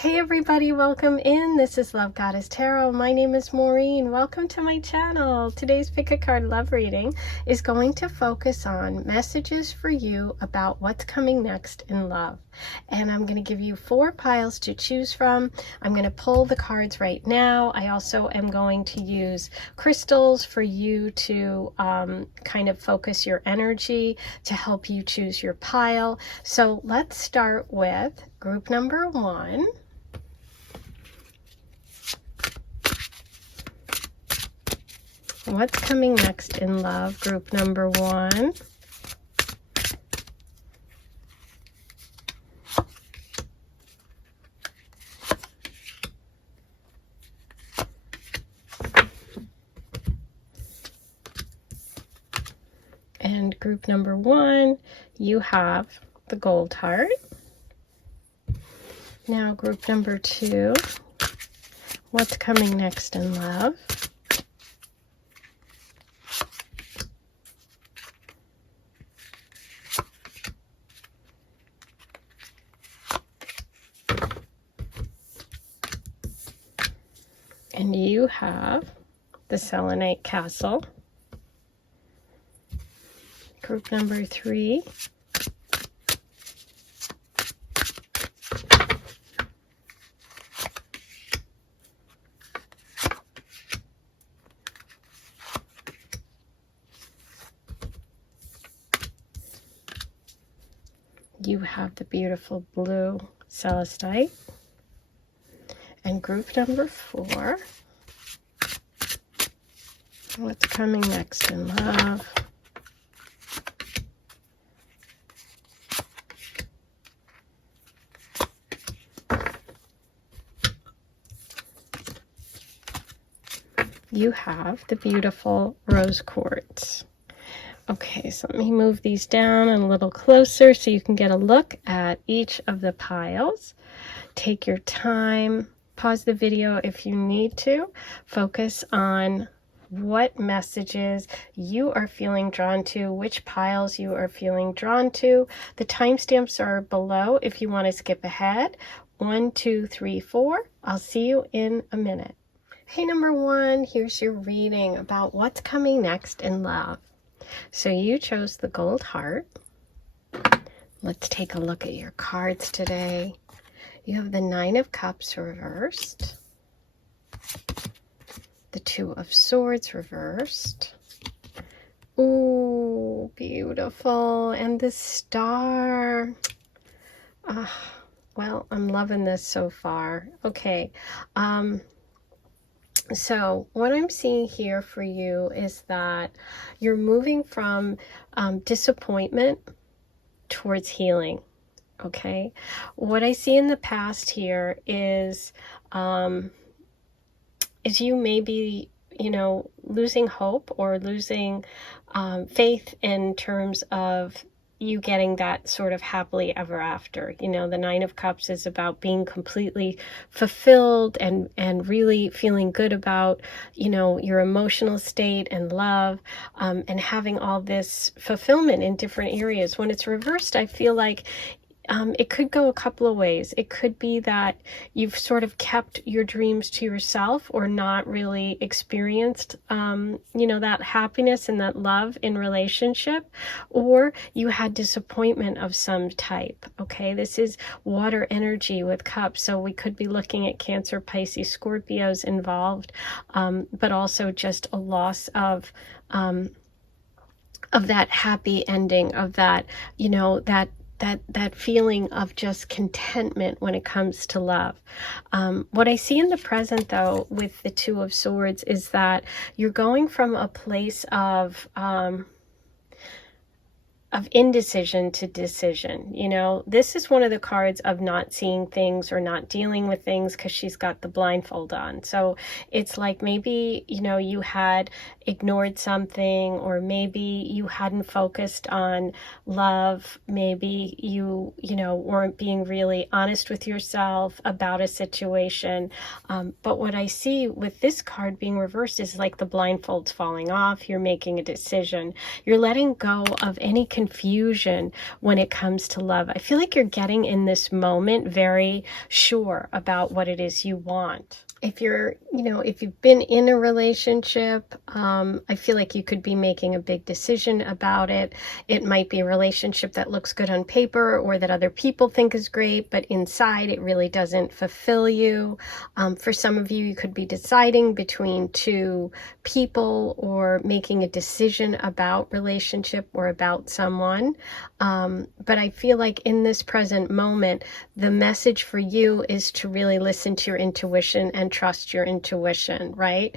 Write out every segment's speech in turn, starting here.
Hey everybody, welcome in. This is Love Goddess Tarot. My name is Maureen. Welcome to my channel. Today's pick a card love reading is going to focus on messages for you about what's coming next in love. And I'm going to give you 4 piles to choose from. I'm going to pull the cards right now. I also am going to use crystals for you to kind of focus your energy to help you choose your pile. So let's start with group number 1. What's coming next in love? Group number 1. And group number 1, you have the gold heart. Now group number 2, what's coming next in love? And you have the selenite castle. Group number 3. You have the beautiful blue celestite. And group number 4, what's coming next in love? You have the beautiful rose quartz. Okay, so let me move these down a little closer so you can get a look at each of the piles. Take your time. Pause the video if you need to. Focus on what messages you are feeling drawn to, which piles you are feeling drawn to. The timestamps are below if you want to skip ahead. 1, 2, 3, 4. I'll see you in a minute. Hey, number 1, here's your reading about what's coming next in love. So you chose the gold heart. Let's take a look at your cards today. You have the 9 of Cups reversed, the 2 of Swords reversed. Ooh, beautiful. And the star. Well, I'm loving this so far. Okay. So what I'm seeing here for you is that you're moving from disappointment towards healing. Okay, what I see in the past here is you may be, losing hope or losing faith in terms of you getting that sort of happily ever after. The 9 of Cups is about being completely fulfilled and really feeling good about, your emotional state and love, and having all this fulfillment in different areas. When it's reversed, I feel like it could go a couple of ways. It could be that you've sort of kept your dreams to yourself or not really experienced, that happiness and that love in relationship, or you had disappointment of some type. Okay, this is water energy with cups, so we could be looking at Cancer, Pisces, Scorpios involved, but also just a loss of that happy ending, of that, that feeling of just contentment when it comes to love. What I see in the present, though, with the 2 of Swords is that you're going from a place of indecision to decision. This is one of the cards of not seeing things or not dealing with things because she's got the blindfold on. So it's like maybe, you had ignored something, or maybe you hadn't focused on love. Maybe you weren't being really honest with yourself about a situation. But what I see with this card being reversed is like the blindfold's falling off. You're making a decision. You're letting go of any confusion when it comes to love. I feel like you're getting in this moment very sure about what it is you want. If you're, if you've been in a relationship, I feel like you could be making a big decision about it. It might be a relationship that looks good on paper or that other people think is great, but inside it really doesn't fulfill you. For some of you, you could be deciding between two people or making a decision about relationship or about someone. But I feel like in this present moment, the message for you is to really listen to your intuition and trust your intuition, right?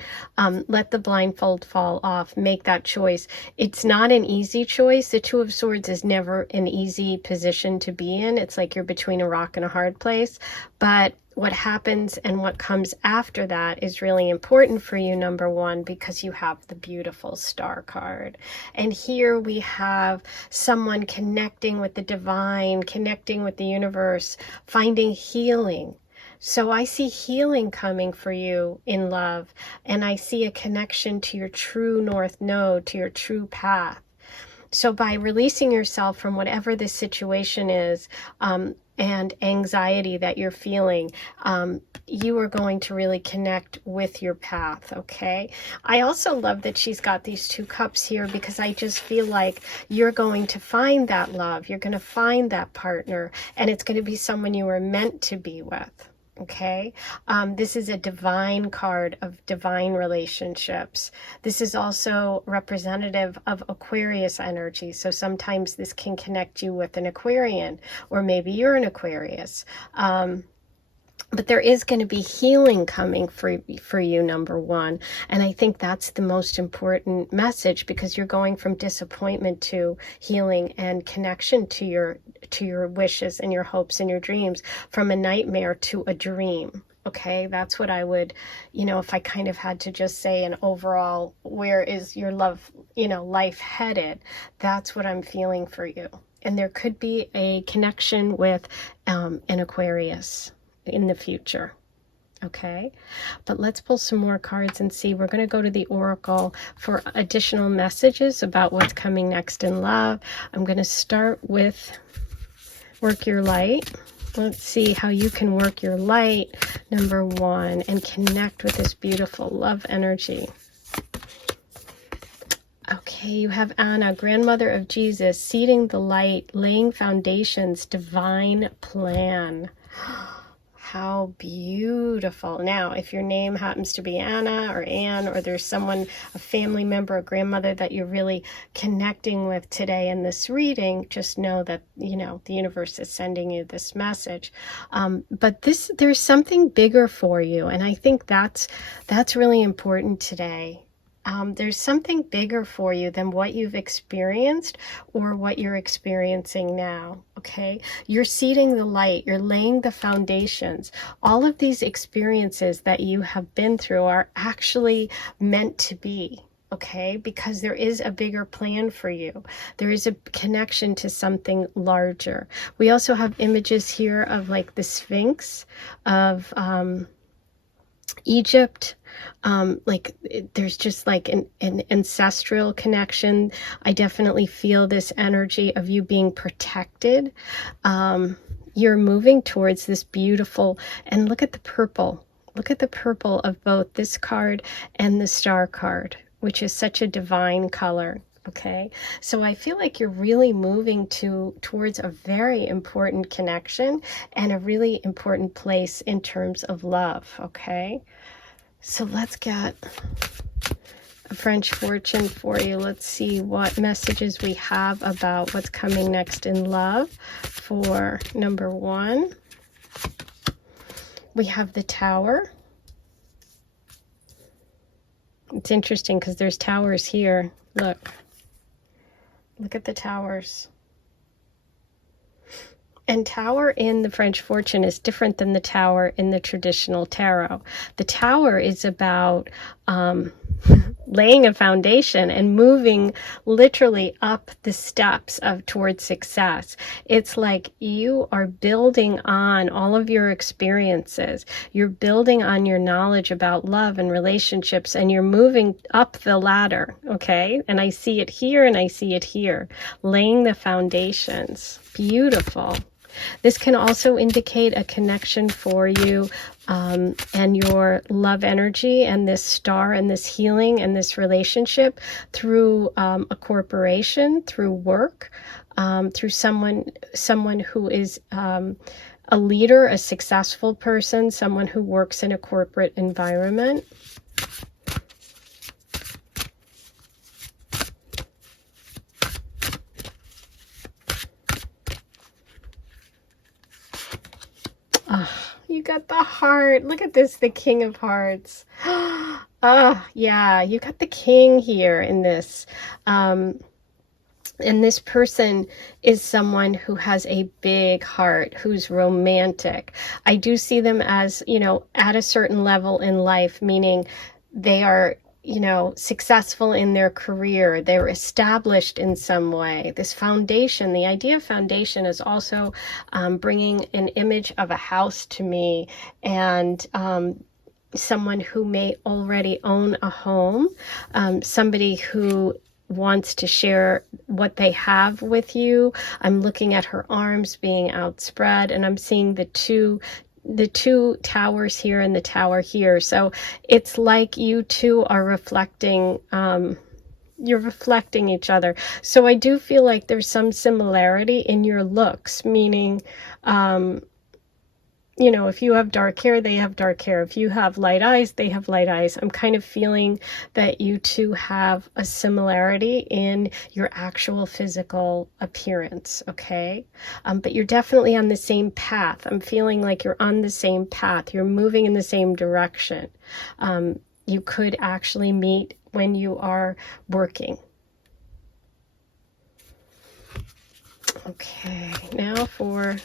Let the blindfold fall off, make that choice. It's not an easy choice. The Two of Swords is never an easy position to be in. It's like you're between a rock and a hard place. But what happens and what comes after that is really important for you, number one, because you have the beautiful Star card. And here we have someone connecting with the divine, connecting with the universe, finding healing. So I see healing coming for you in love, and I see a connection to your true north node, to your true path. So by releasing yourself from whatever this situation is, and anxiety that you're feeling, you are going to really connect with your path, okay? I also love that she's got these 2 cups here, because I just feel like you're going to find that love. You're going to find that partner, and it's going to be someone you were meant to be with. Okay, this is a divine card of divine relationships. This is also representative of Aquarius energy. So sometimes this can connect you with an Aquarian, or maybe you're an Aquarius. But there is going to be healing coming for you, number one. And I think that's the most important message, because you're going from disappointment to healing and connection to your wishes and your hopes and your dreams, from a nightmare to a dream. Okay, that's what I would, if I kind of had to just say an overall, where is your love, life headed? That's what I'm feeling for you. And there could be a connection with an Aquarius in the future. Okay, but let's pull some more cards and see. We're going to go to the Oracle for additional messages about what's coming next in love. I'm going to start with Work Your Light. Let's see how you can work your light, number one, and connect with this beautiful love energy. Okay, you have Anna, grandmother of Jesus, seeding the light, laying foundations, divine plan. How beautiful. Now, if your name happens to be Anna or Anne, or there's someone, a family member, a grandmother that you're really connecting with today in this reading, just know that, the universe is sending you this message. But there's something bigger for you. And I think that's really important today. There's something bigger for you than what you've experienced or what you're experiencing now, okay? You're seeding the light, you're laying the foundations. All of these experiences that you have been through are actually meant to be, okay? Because there is a bigger plan for you. There is a connection to something larger. We also have images here of like the Sphinx, of Egypt. There's just like an ancestral connection. I definitely feel this energy of you being protected. You're moving towards this beautiful, and look at the purple. Look at the purple of both this card and the Star card, which is such a divine color. Okay, so I feel like you're really moving towards a very important connection and a really important place in terms of love. Okay, so let's get a French fortune for you. Let's see what messages we have about what's coming next in love for number one. We have the Tower. It's interesting because there's towers here. Look at the towers. And Tower in the French fortune is different than the Tower in the traditional tarot. The Tower is about laying a foundation and moving literally up the steps of towards success. It's like you are building on all of your experiences. You're building on your knowledge about love and relationships, and you're moving up the ladder, okay? And I see it here and I see it here, laying the foundations. Beautiful. This can also indicate a connection for you and your love energy and this star and this healing and this relationship through a corporation, through work, through someone who is a leader, a successful person, someone who works in a corporate environment. Oh, you got the heart. Look at this, the King of Hearts. Oh, yeah, you got the king here in this. And this person is someone who has a big heart, who's romantic. I do see them as, you know, at a certain level in life, meaning they are, you know, successful in their career. They're established in some way. This foundation, the idea of foundation is also bringing an image of a house to me, and someone who may already own a home, somebody who wants to share what they have with you. I'm looking at her arms being outspread, and I'm seeing the two towers here and the tower here. So it's like you two are reflecting, you're reflecting each other. So I do feel like there's some similarity in your looks, meaning, you know, if you have dark hair, they have dark hair. If you have light eyes, they have light eyes. I'm kind of feeling that you two have a similarity in your actual physical appearance, okay? But you're definitely on the same path. I'm feeling like you're on the same path. You're moving in the same direction. You could actually meet when you are working. Okay, now for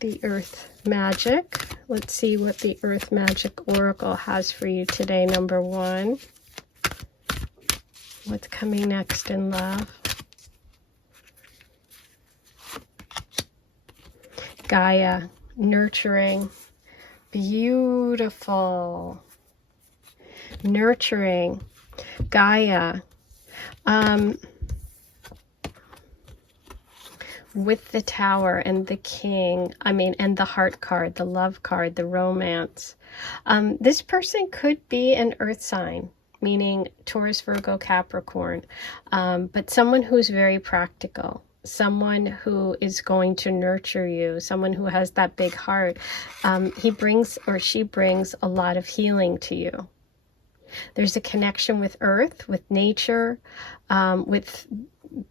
the Earth Magic. Let's see what the Earth Magic Oracle has for you today, number one. What's coming next in love? Gaia, nurturing. Beautiful. Nurturing. Gaia. With the Tower and the King, and the Heart card, the Love card, the Romance. This person could be an Earth sign, meaning Taurus, Virgo, Capricorn, but someone who's very practical, someone who is going to nurture you, someone who has that big heart. He brings or she brings a lot of healing to you. There's a connection with Earth, with nature, with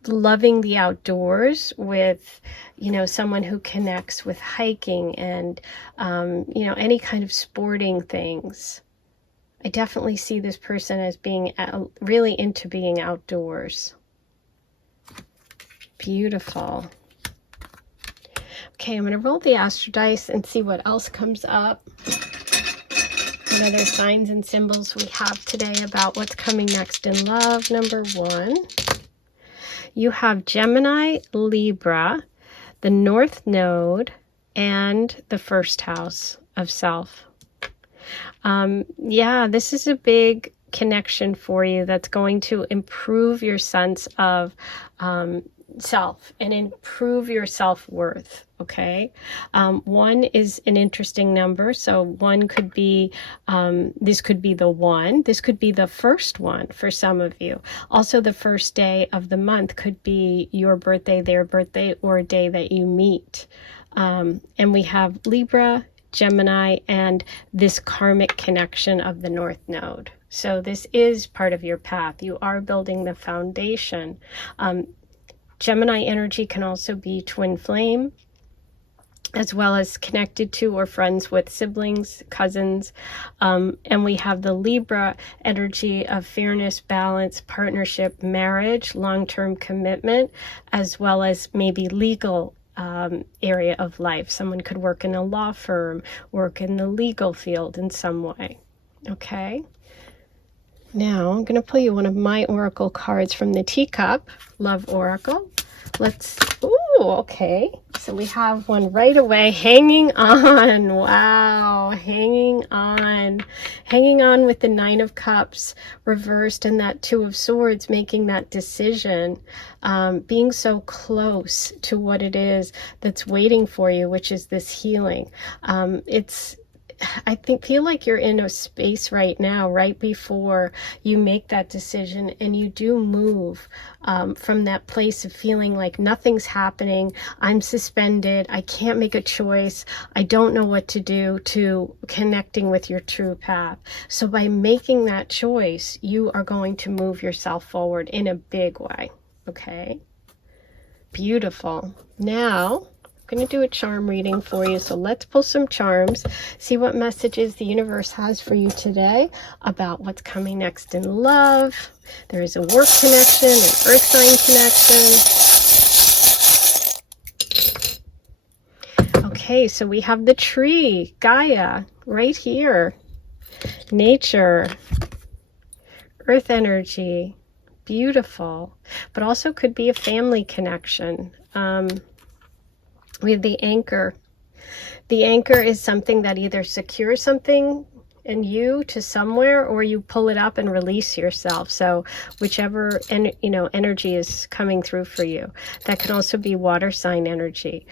loving the outdoors, with, you know, someone who connects with hiking and, you know, any kind of sporting things. I definitely see this person as being really into being outdoors. Beautiful. Okay, I'm going to roll the astro dice and see what else comes up. What other signs and symbols we have today about what's coming next in love. Number one. You have Gemini, Libra, the North Node, and the first house of self. Yeah, this is a big connection for you that's going to improve your sense of self and improve your self-worth, okay? One is an interesting number, so one could be, this could be the one, this could be the first one for some of you. Also, the first day of the month could be your birthday, their birthday, or a day that you meet. And we have Libra, Gemini, and this karmic connection of the North Node. So this is part of your path. You are building the foundation. Gemini energy can also be twin flame, as well as connected to or friends with siblings, cousins. And we have the Libra energy of fairness, balance, partnership, marriage, long-term commitment, as well as maybe legal area of life. Someone could work in a law firm, work in the legal field in some way. Okay? Now I'm going to pull you one of my oracle cards from the teacup, Love Oracle. Let's, ooh, okay. So we have one right away, hanging on. Wow, hanging on. Hanging on with the Nine of Cups reversed and that Two of Swords, making that decision, being so close to what it is that's waiting for you, which is this healing. I feel like you're in a space right now, right before you make that decision, and you do move from that place of feeling like nothing's happening, I'm suspended, I can't make a choice, I don't know what to do, to connecting with your true path. So by making that choice, you are going to move yourself forward in a big way. Okay? Beautiful. Now, I'm going to do a charm reading for you. So let's pull some charms, see what messages the universe has for you today about what's coming next in love. There is a work connection, an earth sign connection. Okay, so we have the tree, Gaia, right here. Nature, earth energy, beautiful, but also could be a family connection. We have the anchor. The anchor is something that either secures something in you to somewhere, or you pull it up and release yourself. So whichever energy is coming through for you. That can also be water sign energy.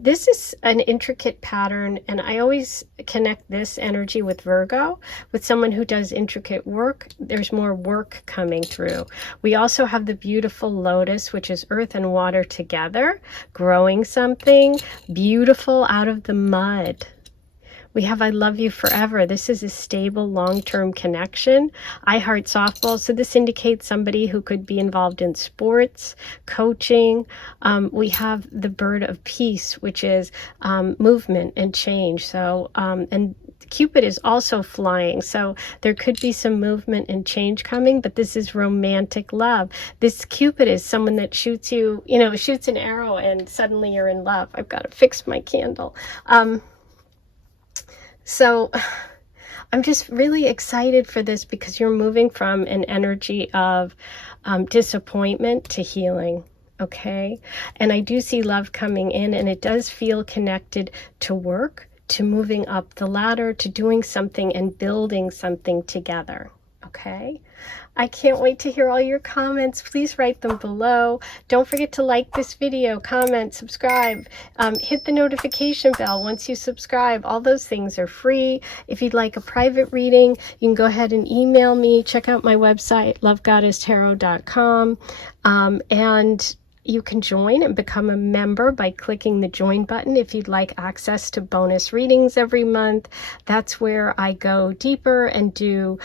This is an intricate pattern, and I always connect this energy with Virgo. With someone who does intricate work, there's more work coming through. We also have the beautiful lotus, which is earth and water together, growing something beautiful out of the mud. We have I love you forever. This is a stable, long-term connection. I heart softball. So this indicates somebody who could be involved in sports, coaching. We have the bird of peace, which is movement and change. So, and Cupid is also flying. So there could be some movement and change coming, but this is romantic love. This Cupid is someone that shoots you, shoots an arrow and suddenly you're in love. I've got to fix my candle. So I'm just really excited for this because you're moving from an energy of disappointment to healing. Okay. And I do see love coming in, and it does feel connected to work, to moving up the ladder, to doing something and building something together. Okay. I can't wait to hear all your comments. Please write them below. Don't forget to like this video, comment, subscribe, hit the notification bell once you subscribe. All those things are free. If you'd like a private reading, you can go ahead and email me. Check out my website, lovegoddesstarot.com, and you can join and become a member by clicking the join button if you'd like access to bonus readings every month. That's where I go deeper and do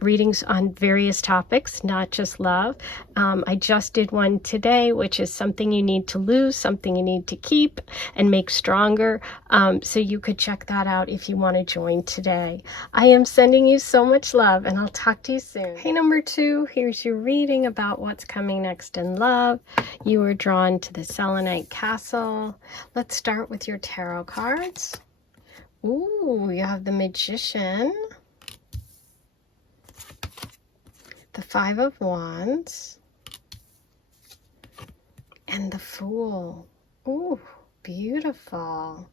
readings on various topics, not just love. I just did one today, which is something you need to lose, something you need to keep and make stronger. So you could check that out if you want to join today. I am sending you so much love, and I'll talk to you soon. Hey, number 2, here's your reading about what's coming next in love. You were drawn to the Selenite Castle. Let's start with your tarot cards. Ooh, you have the Magician, the Five of Wands, and the Fool. Ooh, beautiful.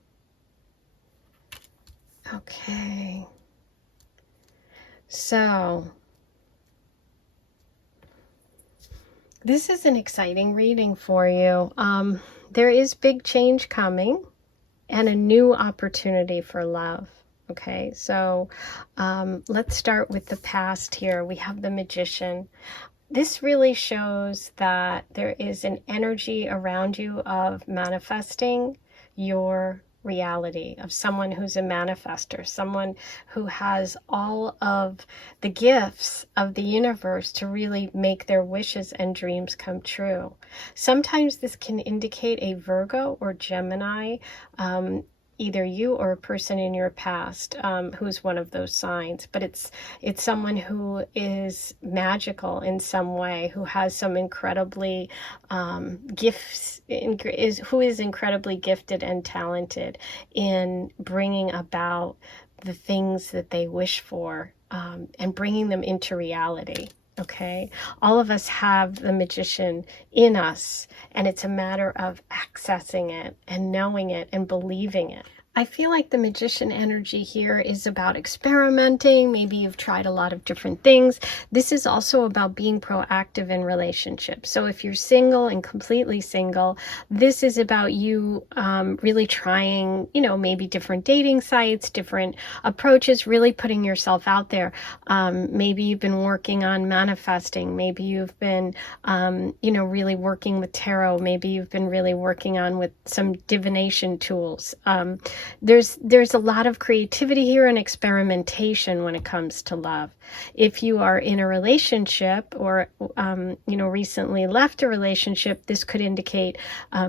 Okay. So this is an exciting reading for you. There is big change coming and a new opportunity for love. Okay, so let's start with the past here. We have the Magician. This really shows that there is an energy around you of manifesting your reality, of someone who's a manifester, someone who has all of the gifts of the universe to really make their wishes and dreams come true. Sometimes this can indicate a Virgo or Gemini, either you or a person in your past who's one of those signs, but it's someone who is magical in some way, who has some incredibly gifts, who is incredibly gifted and talented in bringing about the things that they wish for and bringing them into reality. Okay, all of us have the magician in us, and it's a matter of accessing it and knowing it and believing it. I feel like the magician energy here is about experimenting. Maybe you've tried a lot of different things. This is also about being proactive in relationships. So if you're single and completely single, this is about you really trying, you know, maybe different dating sites, different approaches, really putting yourself out there. Maybe you've been working on manifesting. Maybe you've been, you know, really working with tarot. Maybe you've been really working on with some divination tools. There's a lot of creativity here and experimentation when it comes to love. If you are in a relationship or, you know, recently left a relationship, this could indicate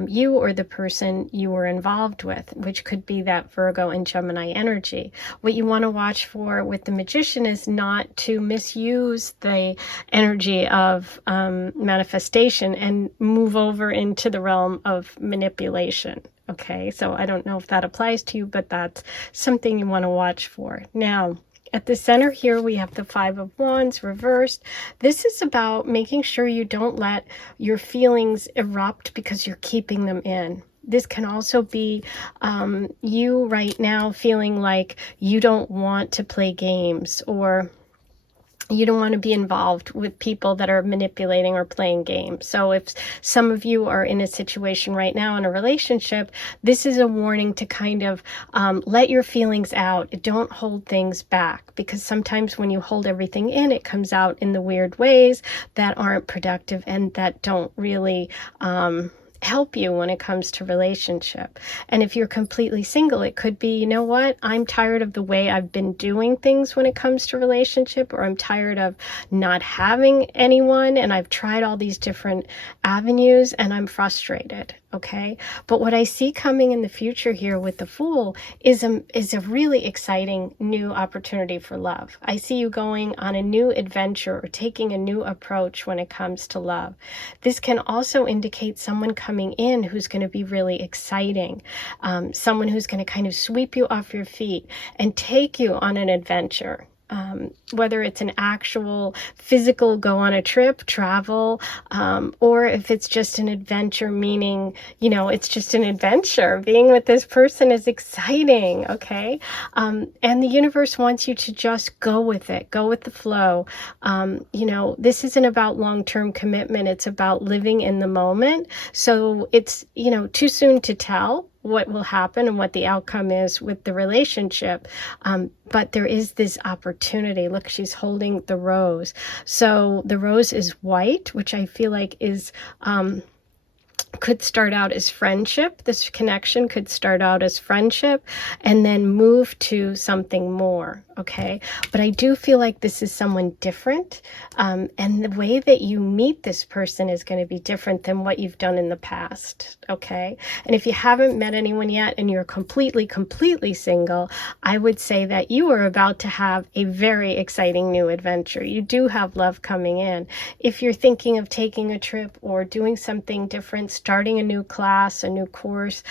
you or the person you were involved with, which could be that Virgo and Gemini energy. What you want to watch for with the magician is not to misuse the energy of manifestation and move over into the realm of manipulation. Okay, so I don't know if that applies to you, but that's something you want to watch for. Now, at the center here, we have the Five of Wands reversed. This is about making sure you don't let your feelings erupt because you're keeping them in. This can also be you right now feeling like you don't want to play games, or you don't want to be involved with people that are manipulating or playing games. So if some of you are in a situation right now in a relationship, this is a warning to kind of let your feelings out. Don't hold things back, because sometimes when you hold everything in, it comes out in the weird ways that aren't productive and that don't really help you when it comes to relationship. And if you're completely single, it could be, you know what, I'm tired of the way I've been doing things when it comes to relationship, or I'm tired of not having anyone, and I've tried all these different avenues and I'm frustrated. Okay, but what I see coming in the future here with the Fool is a really exciting new opportunity for love. I see you going on a new adventure or taking a new approach when it comes to love. This can also indicate someone coming in who's going to be really exciting, someone who's going to kind of sweep you off your feet and take you on an adventure. Whether it's an actual physical go on a trip, travel, or if it's just an adventure, meaning, you know, it's just an adventure. Being with this person is exciting, okay? And the universe wants you to just go with it, go with the flow. You know, this isn't about long-term commitment. It's about living in the moment. So it's, you know, too soon to tell what will happen and what the outcome is with the relationship. But there is this opportunity. Look, she's holding the rose. So the rose is white, which I feel like is, could start out as friendship. This connection could start out as friendship and then move to something more. Okay. But I do feel like this is someone different. And the way that you meet this person is going to be different than what you've done in the past. Okay. And if you haven't met anyone yet and you're completely single, I would say that you are about to have a very exciting new adventure. You do have love coming in. If you're thinking of taking a trip or doing something different, starting a new class, a new course,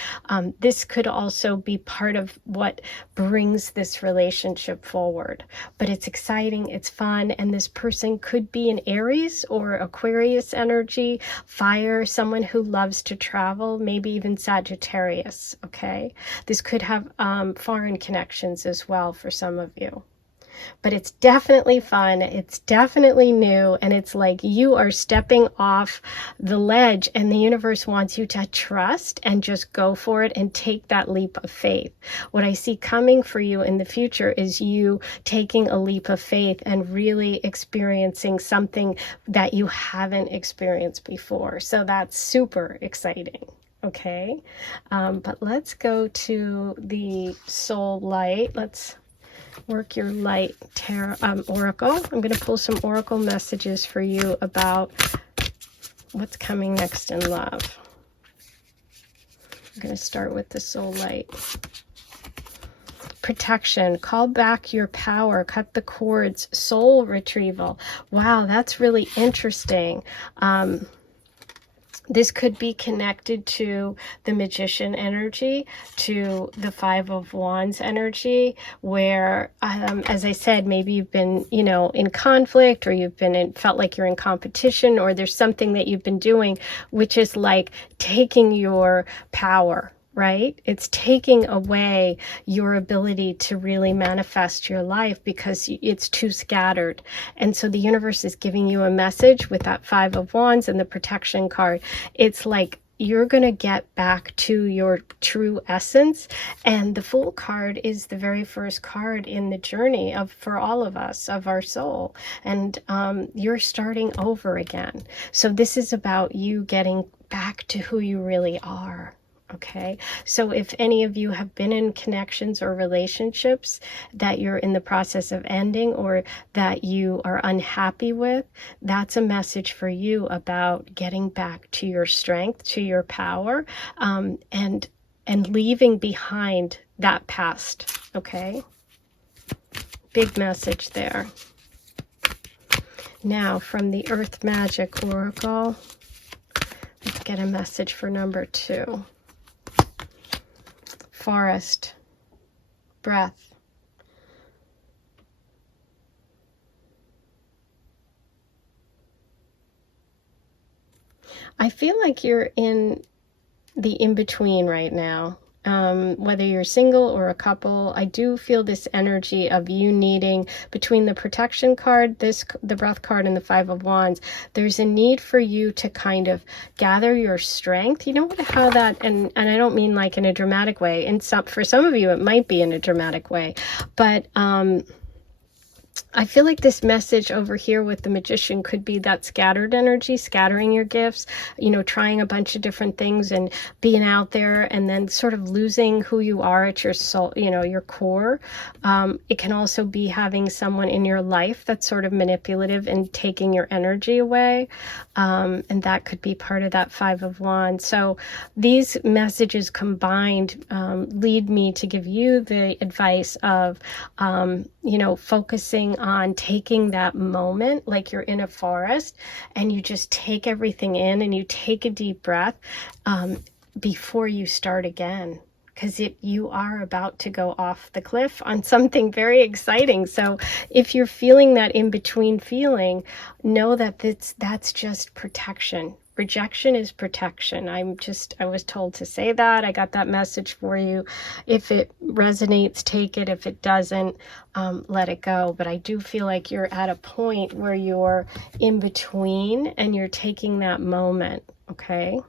this could also be part of what brings this relationship forward. But it's exciting, it's fun, and this person could be an Aries or Aquarius energy, fire, someone who loves to travel, maybe even Sagittarius, okay? This could have foreign connections as well for some of you. But it's definitely fun, it's definitely new, and it's like you are stepping off the ledge and the universe wants you to trust and just go for it and take that leap of faith. What I see coming for you in the future is you taking a leap of faith and really experiencing something that you haven't experienced before. So that's super exciting. Okay, but let's go to the soul light. Let's work your light tarot oracle. I'm going to pull some oracle messages for you about what's coming next in love. I'm going to start with the soul light. Protection, call back your power, cut the cords, soul retrieval. Wow, that's really interesting. This could be connected to the Magician energy, to the Five of Wands energy, where, as I said, maybe you've been, you know, in conflict, or you've been felt like you're in competition, or there's something that you've been doing, which is like taking your power, right? It's taking away your ability to really manifest your life because it's too scattered. And so the universe is giving you a message with that Five of Wands and the protection card. It's like you're going to get back to your true essence. And the Fool card is the very first card in the journey for all of us, of our soul. And you're starting over again. So this is about you getting back to who you really are. Okay, so if any of you have been in connections or relationships that you're in the process of ending, or that you are unhappy with, that's a message for you about getting back to your strength, to your power, and leaving behind that past. Okay, big message there. Now, from the Earth Magic Oracle, let's get a message for number 2. Forest, breath. I feel like you're in the in-between right now. Whether you're single or a couple, I do feel this energy of you needing, between the protection card, the breath card, and the Five of Wands, there's a need for you to kind of gather your strength. You know how that, and I don't mean like in a dramatic way, and for some of you it might be in a dramatic way, but I feel like this message over here with the Magician could be that scattered energy, scattering your gifts, you know, trying a bunch of different things and being out there, and then sort of losing who you are at your soul, you know, your core. It can also be having someone in your life that's sort of manipulative and taking your energy away. And that could be part of that Five of Wands. So these messages combined lead me to give you the advice of, you know, focusing on taking that moment like you're in a forest, and you just take everything in and you take a deep breath before you start again, because you are about to go off the cliff on something very exciting. So if you're feeling that in-between feeling, know that that's just protection. Rejection is protection. I was told to say that. I got that message for you. If it resonates, take it. If it doesn't, let it go. But I do feel like you're at a point where you're in between and you're taking that moment, okay?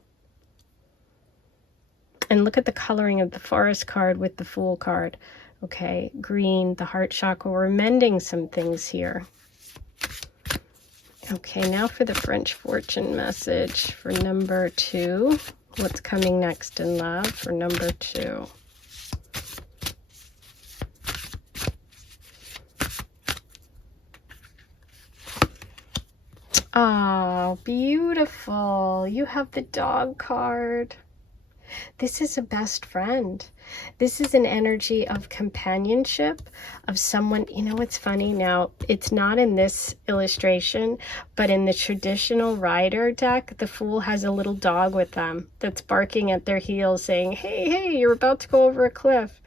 And look at the coloring of the Forest card with the Fool card, okay? Green, the heart chakra. We're mending some things here. Okay, now for the French fortune message for number 2. What's coming next in love for number 2? Oh, beautiful. You have the Dog card. This is a best friend. This is an energy of companionship, of someone, you know, it's funny now, it's not in this illustration, but in the traditional rider deck, the Fool has a little dog with them that's barking at their heels saying, hey, hey, you're about to go over a cliff.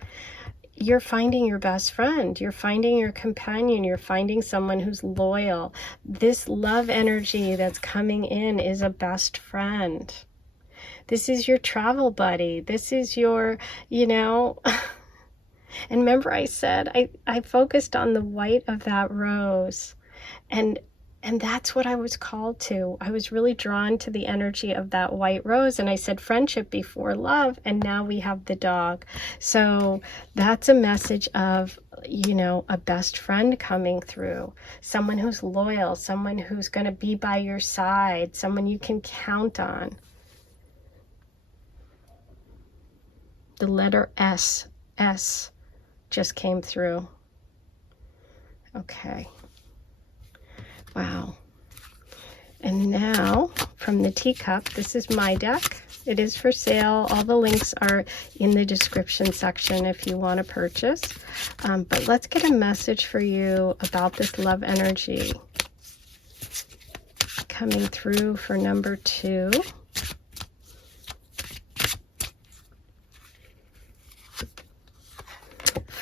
You're finding your best friend. You're finding your companion. You're finding someone who's loyal. This love energy that's coming in is a best friend. This is your travel buddy. This is your, you know, and remember I said, I focused on the white of that rose, and that's what I was called to. I was really drawn to the energy of that white rose, and I said friendship before love, and now we have the dog. So that's a message of, you know, a best friend coming through, someone who's loyal, someone who's going to be by your side, someone you can count on. The letter S just came through. Okay. Wow. And now from the teacup, this is my deck. It is for sale. All the links are in the description section if you want to purchase. But let's get a message for you about this love energy coming through for number 2.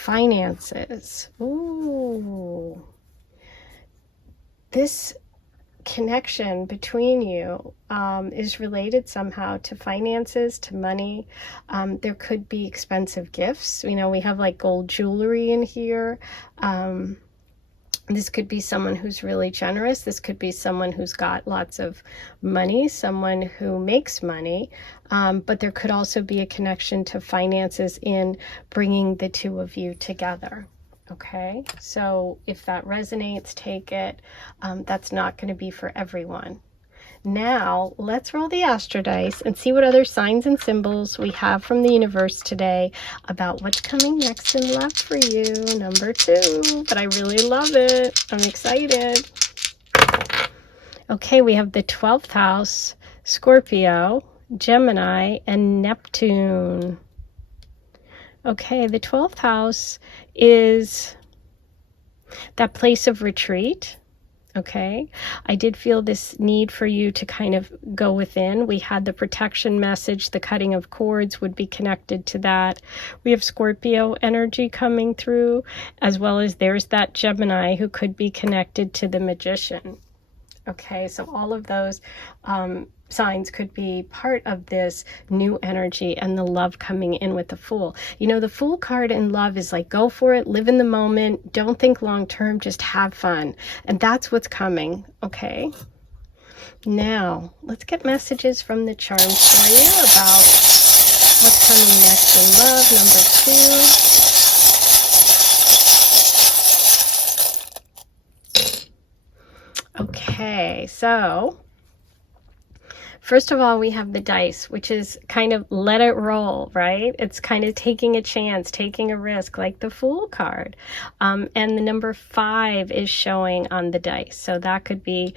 finances. Ooh. This connection between you is related somehow to finances, to money. There could be expensive gifts. You know, we have like gold jewelry in here. This could be someone who's really generous. This could be someone who's got lots of money, someone who makes money. But there could also be a connection to finances in bringing the two of you together. Okay, so if that resonates, take it. That's not going to be for everyone. Now, let's roll the astro dice and see what other signs and symbols we have from the universe today about what's coming next in love for you. Number 2, but I really love it. I'm excited. Okay, we have the 12th house, Scorpio, Gemini, and Neptune. Okay, the 12th house is that place of retreat. Okay, I did feel this need for you to kind of go within. We had the protection message, the cutting of cords would be connected to that. We have Scorpio energy coming through, as well as there's that Gemini who could be connected to the Magician. Okay, so all of those signs could be part of this new energy and the love coming in with the Fool. You know, the Fool card in love is like, go for it, live in the moment, don't think long term, just have fun. And that's what's coming, okay? Now, let's get messages from the charms for you about what's coming next in love. Number 2. Okay, so first of all, we have the dice, which is kind of let it roll, right? It's kind of taking a chance, taking a risk, like the Fool card. And the number 5 is showing on the dice. So that could be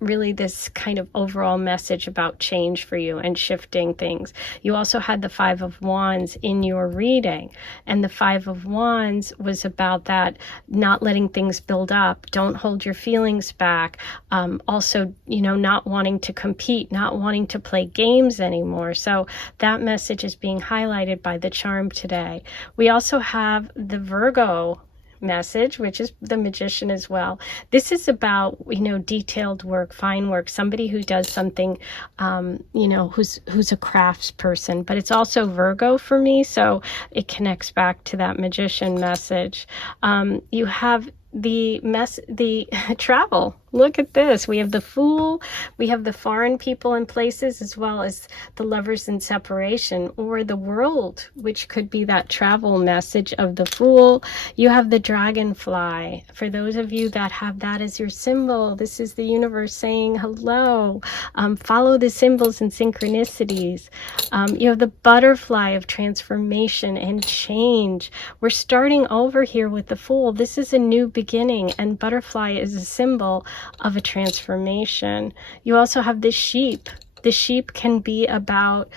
really this kind of overall message about change for you and shifting things. You also had the 5 of Wands in your reading. And the 5 of Wands was about that not letting things build up. Don't hold your feelings back. Also, you know, not wanting to compete, not wanting to play games anymore. So that message is being highlighted by the charm today. We also have the Virgo message, which is the Magician as well. This is about, you know, detailed work, fine work, somebody who does something, you know, who's a crafts person, but it's also Virgo for me. So it connects back to that Magician message. You have the travel. Look at this. We have the Fool, we have the foreign people and places, as well as the lovers in separation, or the World, which could be that travel message of the Fool. You have the Dragonfly. For those of you that have that as your symbol, this is the universe saying hello. Follow the symbols and synchronicities. You have the Butterfly of transformation and change. We're starting over here with the Fool. This is a new beginning, and Butterfly is a symbol of a transformation. You also have the Sheep. The sheep can be about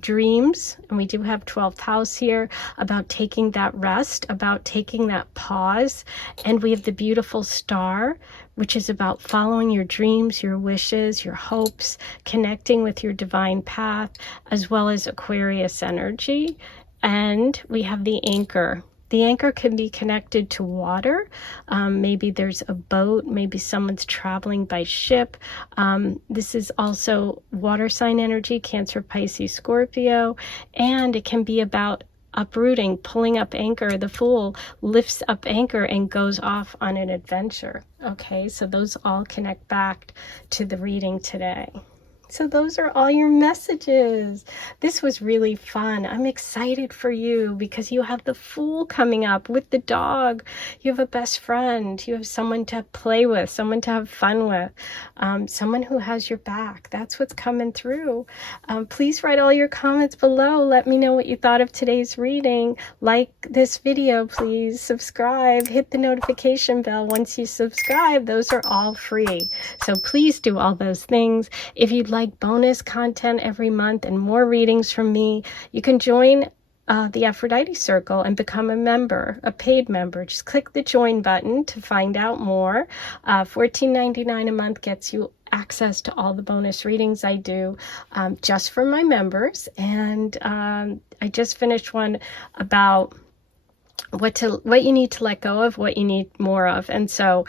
dreams, and we do have 12th house here, about taking that rest, about taking that pause. And we have the beautiful Star, which is about following your dreams, your wishes, your hopes, connecting with your divine path, as well as Aquarius energy. And we have the Anchor. The anchor can be connected to water. Maybe there's a boat. Maybe someone's traveling by ship. This is also water sign energy, Cancer, Pisces, Scorpio. And it can be about uprooting, pulling up anchor. The Fool lifts up anchor and goes off on an adventure. Okay, so those all connect back to the reading today. So those are all your messages. This was really fun. I'm excited for you because you have the Fool coming up with the dog. You have a best friend. You have someone to play with, someone to have fun with, someone who has your back. That's what's coming through. Please write all your comments below. Let me know what you thought of today's reading. Like this video, please. Subscribe. Hit the notification bell. Once you subscribe, those are all free. So please do all those things. If you'd like bonus content every month and more readings from me, you can join the Aphrodite Circle and become a member, a paid member. Just click the join button to find out more. $14.99 a month gets you access to all the bonus readings I do just for my members. And I just finished one about what you need to let go of, what you need more of. And so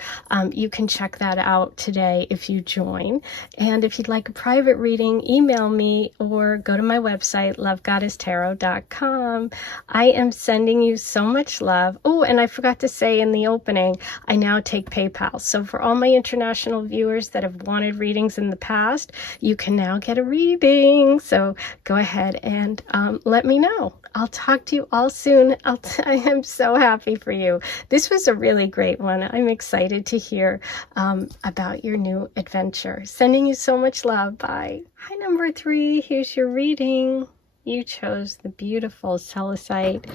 you can check that out today if you join. And if you'd like a private reading, email me or go to my website, lovegoddesstarot.com. I am sending you so much love. Oh, and I forgot to say in the opening, I now take PayPal. So for all my international viewers that have wanted readings in the past, you can now get a reading. So go ahead and let me know. I'll talk to you all soon. I am so happy for you. This was a really great one. I'm excited to hear about your new adventure. Sending you so much love. Bye. Hi, number 3. Here's your reading. You chose the beautiful celestite.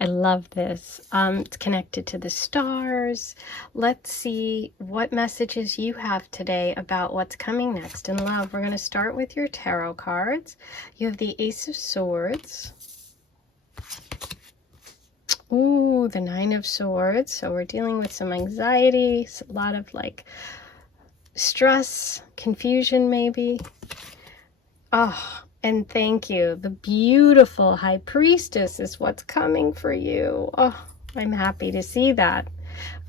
I love this. It's connected to the stars. Let's see what messages you have today about what's coming next in love. We're going to start with your tarot cards. You have the Ace of Swords. Ooh, the 9 of Swords. So we're dealing with some anxiety, a lot of like stress, confusion maybe. Oh, and thank you. The beautiful High Priestess is what's coming for you. Oh, I'm happy to see that.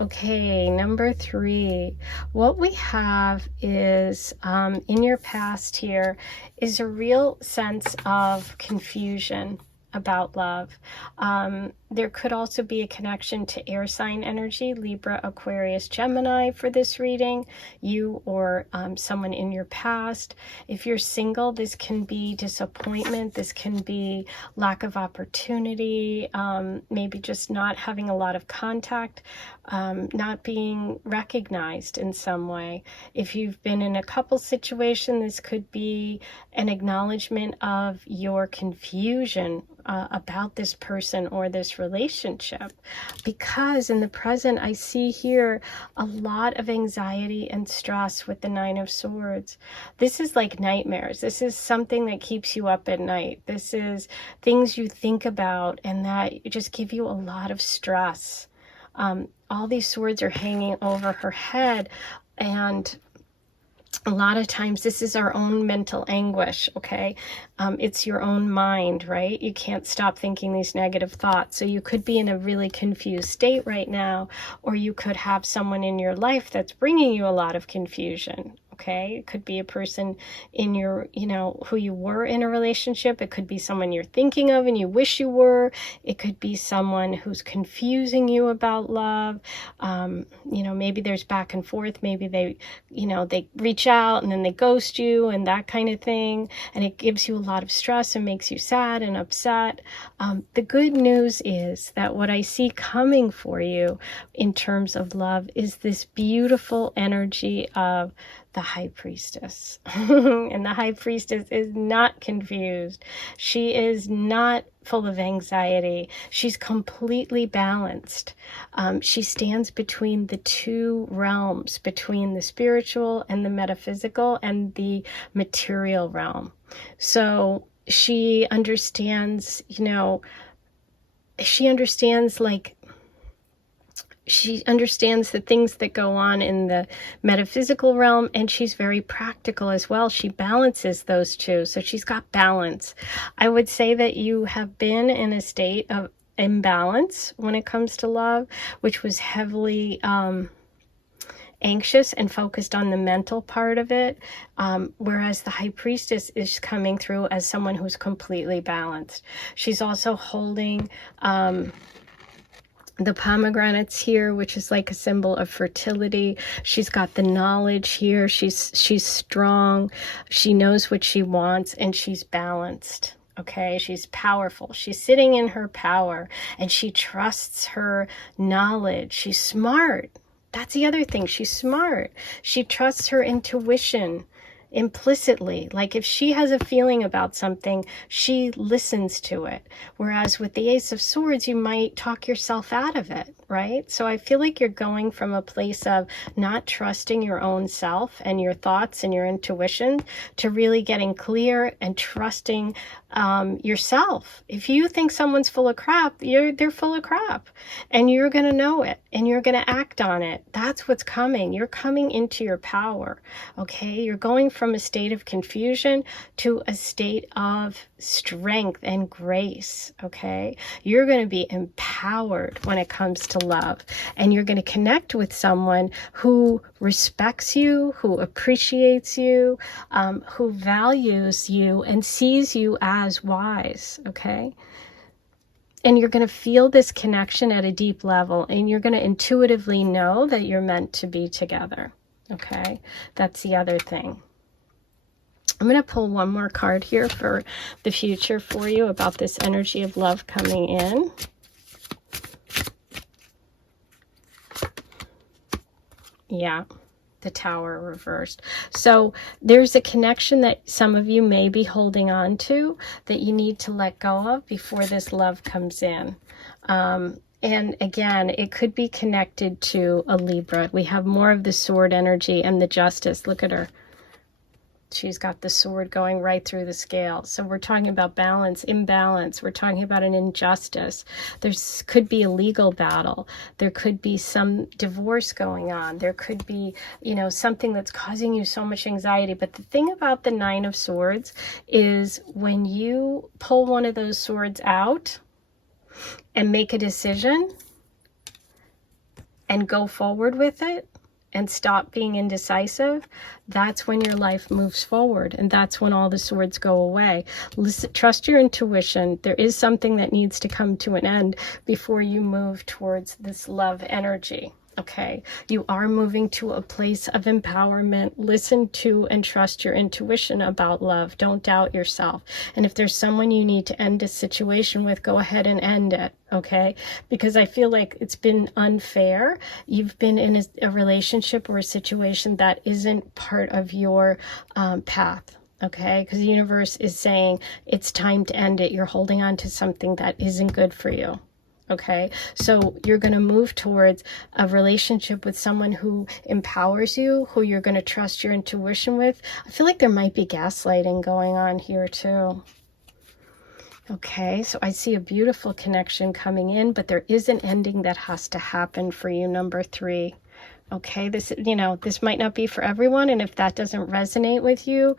Okay, number 3. What we have is in your past here is a real sense of confusion about love. There could also be a connection to air sign energy, Libra, Aquarius, Gemini for this reading, you or someone in your past. If you're single, this can be disappointment. This can be lack of opportunity, maybe just not having a lot of contact, not being recognized in some way. If you've been in a couple situation, this could be an acknowledgement of your confusion about this person or this relationship, because in the present I see here a lot of anxiety and stress with the 9 of Swords. This is like nightmares. This is something that keeps you up at night. This is things you think about and that just give you a lot of stress. All these swords are hanging over her head, and a lot of times this is our own mental anguish, okay? It's your own mind, right? You can't stop thinking these negative thoughts. So you could be in a really confused state right now, or you could have someone in your life that's bringing you a lot of confusion. Okay, it could be a person in your, who you were in a relationship. It could be someone you're thinking of and you wish you were. It could be someone who's confusing you about love. Maybe there's back and forth. Maybe they reach out and then they ghost you and that kind of thing. And it gives you a lot of stress and makes you sad and upset. The good news is that what I see coming for you in terms of love is this beautiful energy of the High Priestess. And the High Priestess is not confused. She is not full of anxiety. She's completely balanced. She stands between the two realms, between the spiritual and the metaphysical and the material realm. So she understands, she understands the things that go on in the metaphysical realm, and she's very practical as well. She balances those two, so she's got balance. I would say that you have been in a state of imbalance when it comes to love, which was heavily anxious and focused on the mental part of it, whereas the High Priestess is coming through as someone who's completely balanced. She's also holding the pomegranates here, which is like a symbol of fertility. She's got the knowledge here. She's strong. She knows what she wants, and she's balanced. Okay, she's powerful. She's sitting in her power, and she trusts her knowledge. She's smart. That's the other thing. She's smart. She trusts her intuition implicitly. Like if she has a feeling about something, she listens to it. Whereas with the Ace of Swords, you might talk yourself out of it, right? So I feel like you're going from a place of not trusting your own self and your thoughts and your intuition to really getting clear and trusting yourself. If you think someone's full of crap, they're full of crap, and you're going to know it and you're going to act on it. That's what's coming. You're coming into your power. Okay. You're going from from a state of confusion to a state of strength and grace, okay? You're going to be empowered when it comes to love, and you're going to connect with someone who respects you, who appreciates you, who values you and sees you as wise, okay? And you're going to feel this connection at a deep level, and you're going to intuitively know that you're meant to be together. Okay, that's the other thing. I'm going to pull one more card here for the future for you about this energy of love coming in. Yeah. The Tower reversed. So there's a connection that some of you may be holding on to that you need to let go of before this love comes in. And again, it could be connected to a Libra. We have more of the sword energy and the justice. Look at her. She's got the sword going right through the scale. So we're talking about balance, imbalance. We're talking about an injustice. Could be a legal battle. There could be some divorce going on. There could be, you know, something that's causing you so much anxiety. But the thing about the Nine of Swords is when you pull one of those swords out and make a decision and go forward with it, and stop being indecisive, that's when your life moves forward, and that's when all the swords go away. Listen, trust your intuition. There is something that needs to come to an end before you move towards this love energy. Okay, you are moving to a place of empowerment. Listen to and trust your intuition about love. Don't doubt yourself. And if there's someone you need to end a situation with, go ahead and end it. Okay, because I feel like it's been unfair. You've been in a relationship or a situation that isn't part of your path. Okay, because the universe is saying it's time to end it. You're holding on to something that isn't good for you. Okay, so you're going to move towards a relationship with someone who empowers you, who you're going to trust your intuition with. I feel like there might be gaslighting going on here too. Okay, so I see a beautiful connection coming in, but there is an ending that has to happen for you, number 3. Okay, this might not be for everyone, and if that doesn't resonate with you,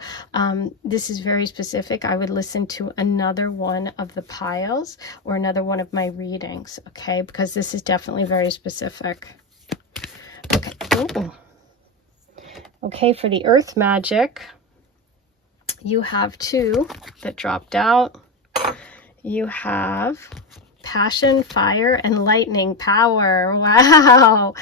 this is very specific. I would listen to another one of the piles or another one of my readings, okay, because this is definitely very specific. Okay, ooh. Okay, for the earth magic, you have 2 that dropped out. You have passion, fire, and lightning power. Wow.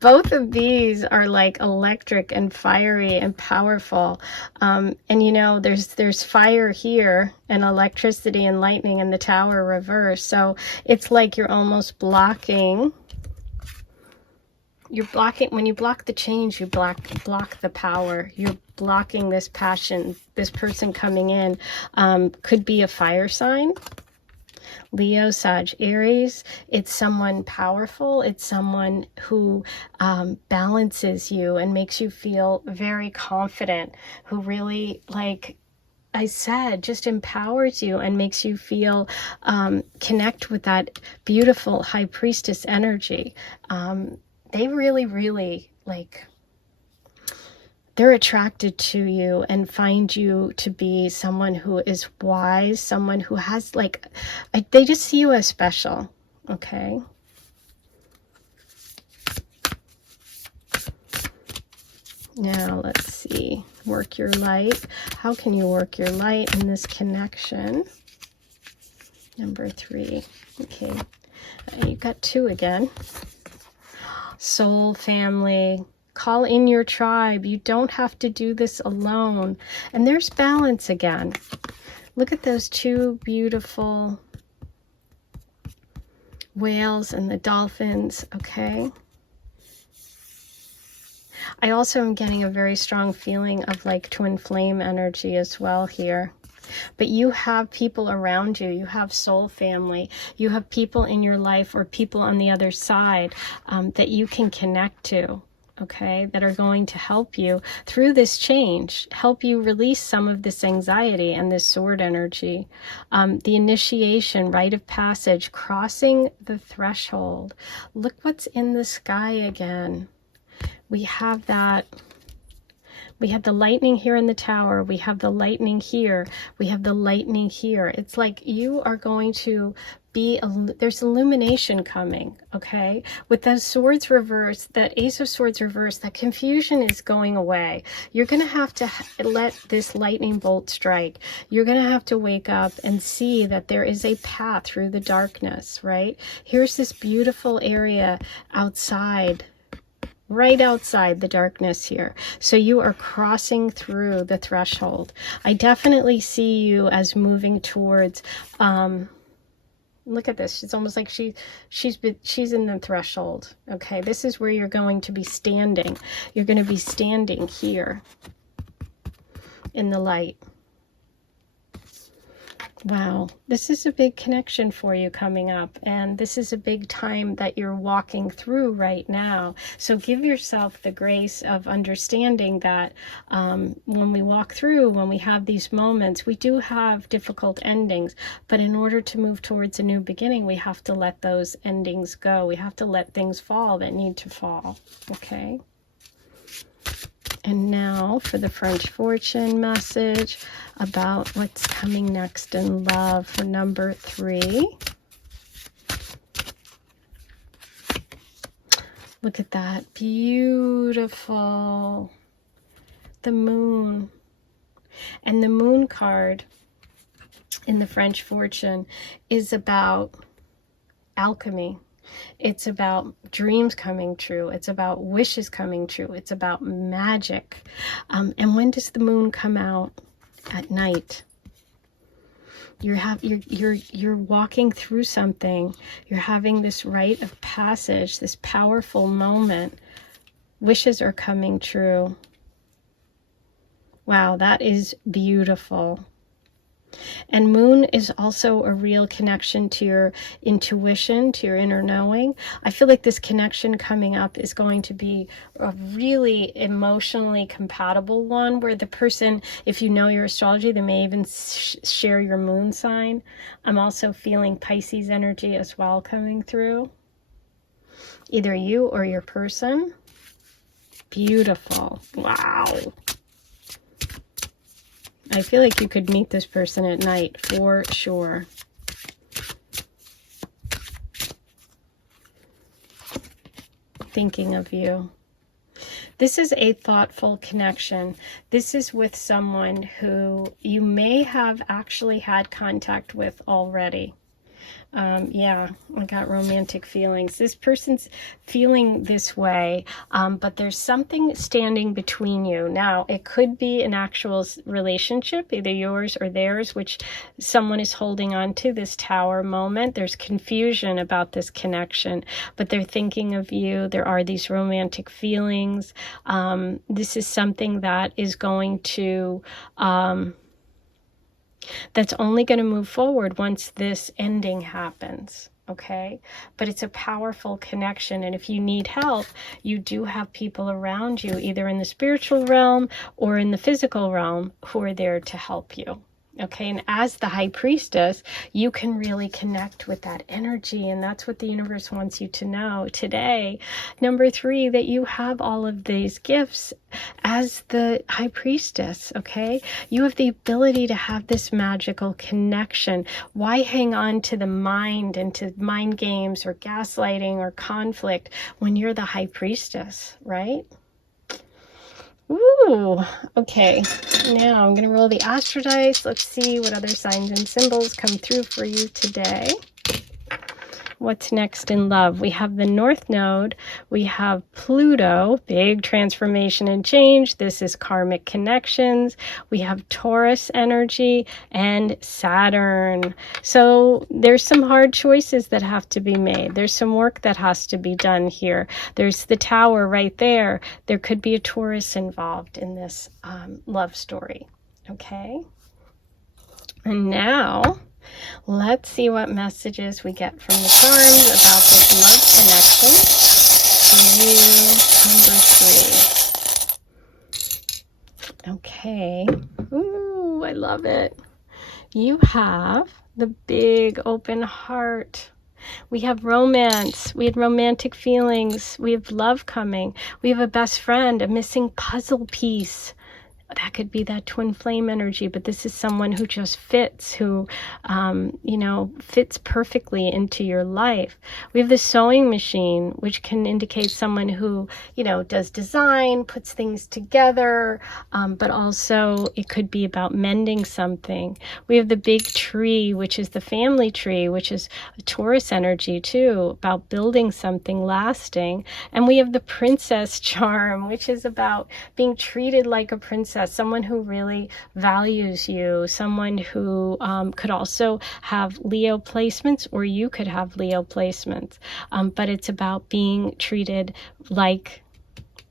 Both of these are like electric and fiery and powerful. And you know, there's fire here and electricity and lightning in the Tower reverse. So it's like you're almost blocking. You're blocking, when you block the change, you block the power. You're blocking this passion, this person coming in. Could be a fire sign. Leo, Sag, Aries. It's someone powerful. It's someone who balances you and makes you feel very confident, who really, like I said, just empowers you and makes you feel connect with that beautiful high priestess energy. They really, really, like, they're attracted to you and find you to be someone who is wise, someone who has, like, they just see you as special, okay? Now, let's see. Work your light. How can you work your light in this connection? Number 3. Okay. You got 2 again. Soul family. Call in your tribe. You don't have to do this alone. And there's balance again. Look at those 2 beautiful whales and the dolphins, okay? I also am getting a very strong feeling of like twin flame energy as well here. But you have people around you. You have soul family. You have people in your life or people on the other side that you can connect to, okay, that are going to help you through this change, help you release some of this anxiety and this sword energy. The initiation, rite of passage, crossing the threshold. Look what's in the sky again. We have that We have the lightning here in the tower. We have the lightning here. We have the lightning here. It's like you are going to be, there's illumination coming, okay? With those swords reversed, that Ace of Swords reversed, that confusion is going away. You're going to have to let this lightning bolt strike. You're going to have to wake up and see that there is a path through the darkness, right? Here's this beautiful area outside, right outside the darkness here. So you are crossing through the threshold. I definitely see you as moving towards, look at this. It's almost like she's in the threshold. Okay, this is where you're going to be standing. You're going to be standing here in the light. Wow, this is a big connection for you coming up, and this is a big time that you're walking through right now. So give yourself the grace of understanding that when we walk through, when we have these moments, we do have difficult endings, but in order to move towards a new beginning, we have to let those endings go. We have to let things fall that need to fall, okay? And now for the French fortune message about what's coming next in love for number 3. Look at that. Beautiful. The moon. And the moon card in the French fortune is about alchemy. It's about dreams coming true. It's about wishes coming true. It's about magic. And when does the moon come out? At night. You're walking through something. You're having this rite of passage, this powerful moment. Wishes are coming true. Wow, that is beautiful. And moon is also a real connection to your intuition, to your inner knowing. I feel like this connection coming up is going to be a really emotionally compatible one, where the person, if you know your astrology, they may even share your moon sign. I'm also feeling Pisces energy as well coming through. Either you or your person. Beautiful. Wow. I feel like you could meet this person at night for sure. Thinking of you. This is a thoughtful connection. This is with someone who you may have actually had contact with already. Yeah, I got romantic feelings. This person's feeling this way, but there's something standing between you. Now, it could be an actual relationship, either yours or theirs, which someone is holding on to, this tower moment. There's confusion about this connection, but they're thinking of you. There are these romantic feelings. This is something that is going to... that's only going to move forward once this ending happens, okay? But it's a powerful connection, and if you need help, you do have people around you, either in the spiritual realm or in the physical realm, who are there to help you. Okay, and as the high priestess, you can really connect with that energy, and that's what the universe wants you to know today. Number 3, that you have all of these gifts as the high priestess, okay? You have the ability to have this magical connection. Why hang on to the mind and to mind games or gaslighting or conflict when you're the high priestess, right? Ooh, okay. Now I'm going to roll the astro dice. Let's see what other signs and symbols come through for you today. What's next in love? We have the North Node. We have Pluto, big transformation and change. This is karmic connections. We have Taurus energy and Saturn. So there's some hard choices that have to be made. There's some work that has to be done here. There's the tower right there. There could be a Taurus involved in this love story. Okay. And now... let's see what messages we get from the charms about this love connection. You, number 3. Okay. Ooh, I love it. You have the big open heart. We have romance. We have romantic feelings. We have love coming. We have a best friend, a missing puzzle piece. that could be that twin flame energy, but this is someone who just fits, who, you know, fits perfectly into your life. We have the sewing machine, which can indicate someone who, you know, does design, puts things together, but also it could be about mending something. We have the big tree, which is the family tree, which is a Taurus energy too, about building something lasting. And we have the princess charm, which is about being treated like a princess, someone who really values you, someone who could also have Leo placements, or you could have Leo placements. But it's about being treated like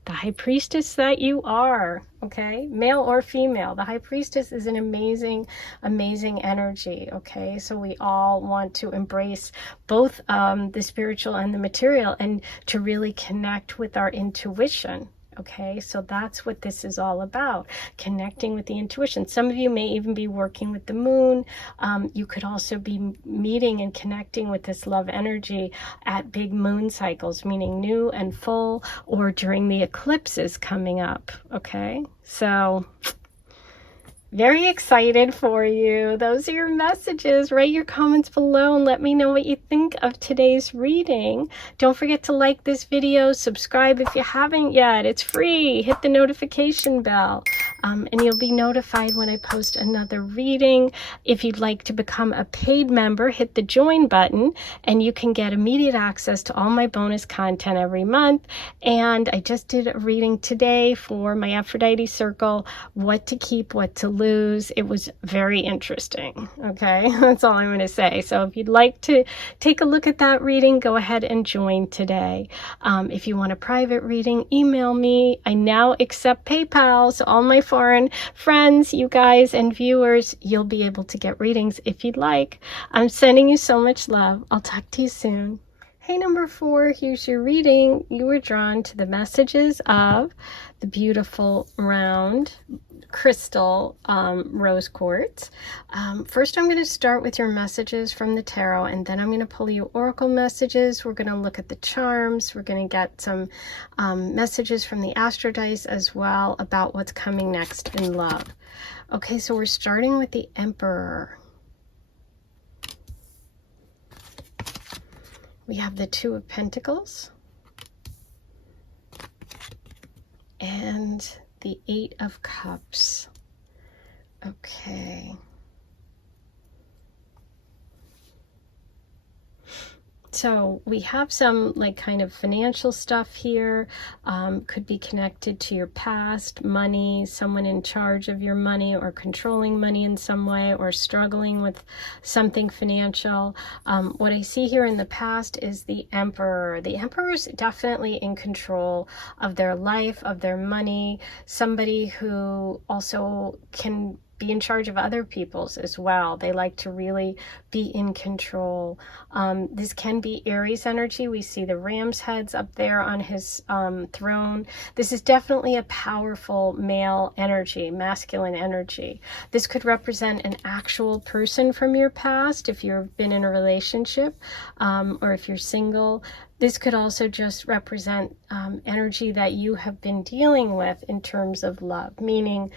the high priestess that you are, okay? Male or female. The high priestess is an amazing, amazing energy, okay? So we all want to embrace both the spiritual and the material, and to really connect with our intuition. Okay, so that's what this is all about, connecting with the intuition. Some of you may even be working with the moon. You could also be meeting and connecting with this love energy at big moon cycles, meaning new and full, or during the eclipses coming up. Okay, so very excited for you. Those are your messages. Write your comments below and let me know what you think of today's reading. Don't forget to like this video, subscribe if you haven't yet. It's free. Hit the notification bell. And you'll be notified when I post another reading. If you'd like to become a paid member, hit the join button and you can get immediate access to all my bonus content every month. And I just did a reading today for my Aphrodite circle, what to keep, what to lose. It was very interesting. Okay, that's all I'm going to say. So if you'd like to take a look at that reading, go ahead and join today. If you want a private reading, email me. I now accept PayPal, so all my foreign friends, you guys and viewers, you'll be able to get readings if you'd like. I'm sending you so much love. I'll talk to you soon. Hey, number 4, here's your reading. You were drawn to the messages of the beautiful round crystal rose quartz. First, I'm going to start with your messages from the tarot, and then I'm going to pull you oracle messages. We're going to look at the charms. We're going to get some messages from the astro dice as well about what's coming next in love. Okay, so we're starting with the Emperor. We have the Two of Pentacles and the Eight of Cups. Okay. So we have some like kind of financial stuff here, could be connected to your past, money, someone in charge of your money or controlling money in some way, or struggling with something financial. What I see here in the past is the Emperor. The Emperor is definitely in control of their life, of their money, somebody who also can be in charge of other people's as well. They like to really be in control. This can be Aries energy. We see the ram's heads up there on his throne. This is definitely a powerful male energy, masculine energy. This could represent an actual person from your past if you've been in a relationship, or if you're single. This could also just represent energy that you have been dealing with in terms of love, meaning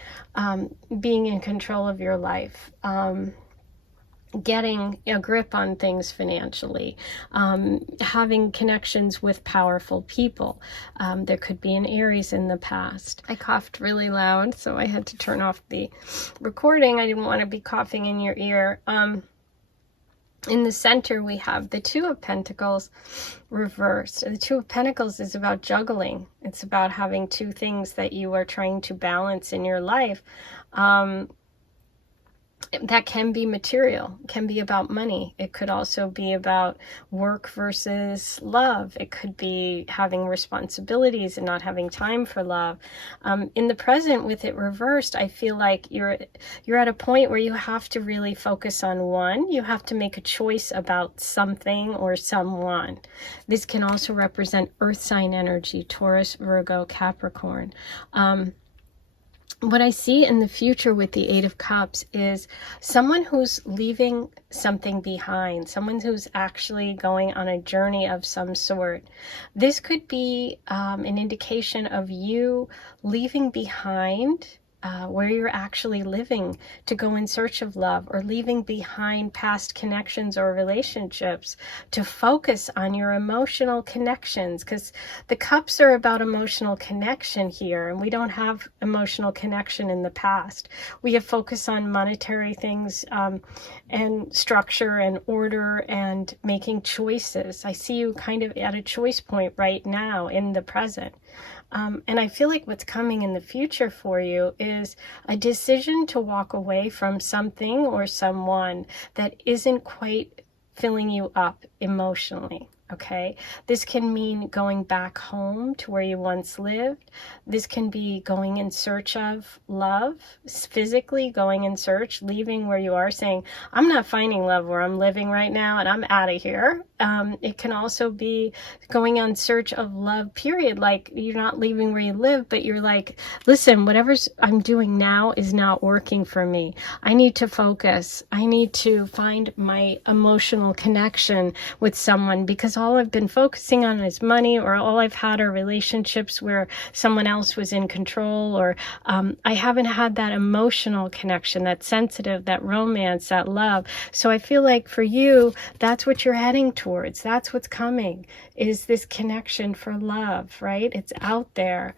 being in control of your life, getting a grip on things financially, having connections with powerful people. There could be an Aries in the past. I coughed really loud, so I had to turn off the recording. I didn't want to be coughing in your ear. In the center, we have the Two of Pentacles reversed. The Two of Pentacles is about juggling. It's about having two things that you are trying to balance in your life. That can be material, can be about money. It could also be about work versus love. It could be having responsibilities and not having time for love. In the present, with it reversed, I feel like you're at a point where you have to really focus on one. You have to make a choice about something or someone. This can also represent earth sign energy, Taurus, Virgo, Capricorn. What I see in the future with the Eight of Cups is someone who's leaving something behind, someone who's actually going on a journey of some sort. This could be an indication of you leaving behind where you're actually living to go in search of love, or leaving behind past connections or relationships to focus on your emotional connections, because the cups are about emotional connection here, and we don't have emotional connection in the past. We have focused on monetary things, and structure and order and making choices. I see you kind of at a choice point right now in the present. And I feel like what's coming in the future for you is a decision to walk away from something or someone that isn't quite filling you up emotionally. Okay, this can mean going back home to where you once lived. This can be going in search of love, physically going in search, leaving where you are, saying, I'm not finding love where I'm living right now and I'm out of here. It can also be going on search of love, period. Like, you're not leaving where you live, but you're like, listen, whatever I'm doing now is not working for me. I need to focus. I need to find my emotional connection with someone, because all I've been focusing on is money, or all I've had are relationships where someone else was in control, or I haven't had that emotional connection, that sensitive, that romance, that love. So I feel like for you, that's what you're heading towards. That's what's coming, is this connection for love, right? It's out there.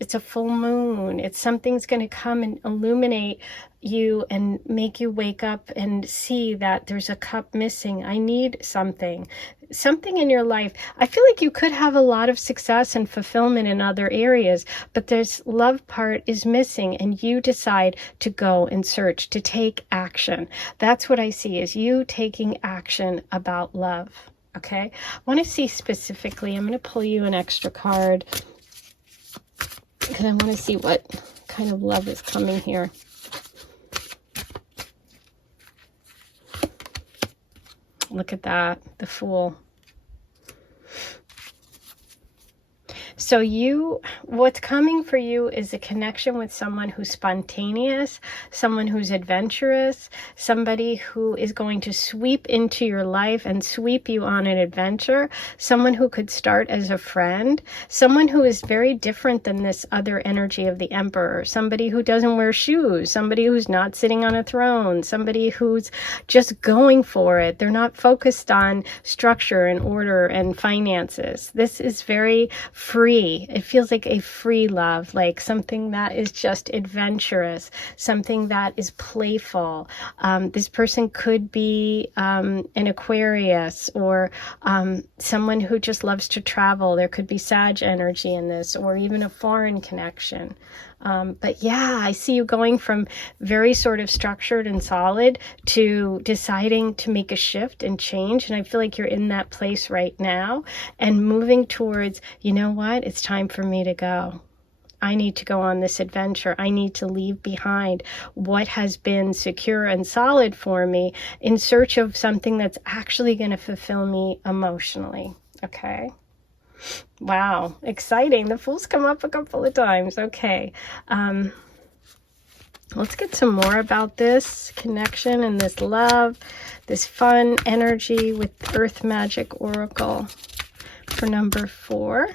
It's a full moon. It's something's going to come and illuminate you and make you wake up and see that there's a cup missing. I need something in your life. I feel like you could have a lot of success and fulfillment in other areas, but this love part is missing, and you decide to go and search, to take action. That's what I see, is you taking action about love. Okay, I want to see specifically, I'm going to pull you an extra card because I want to see what kind of love is coming here. Look at that, the Fool. So what's coming for you is a connection with someone who's spontaneous, someone who's adventurous, somebody who is going to sweep into your life and sweep you on an adventure, someone who could start as a friend, someone who is very different than this other energy of the Emperor, somebody who doesn't wear shoes, somebody who's not sitting on a throne, somebody who's just going for it. They're not focused on structure and order and finances. This is very free. It feels like a free love, like something that is just adventurous, something that is playful. This person could be an Aquarius, or someone who just loves to travel. There could be Sag energy in this, or even a foreign connection. But yeah, I see you going from very sort of structured and solid to deciding to make a shift and change. And I feel like you're in that place right now and moving towards, you know what, it's time for me to go. I need to go on this adventure. I need to leave behind what has been secure and solid for me in search of something that's actually going to fulfill me emotionally. Okay. Wow, exciting. The Fool's come up a couple of times. Okay. Let's get some more about this connection and this love, this fun energy with Earth Magic Oracle for number 4.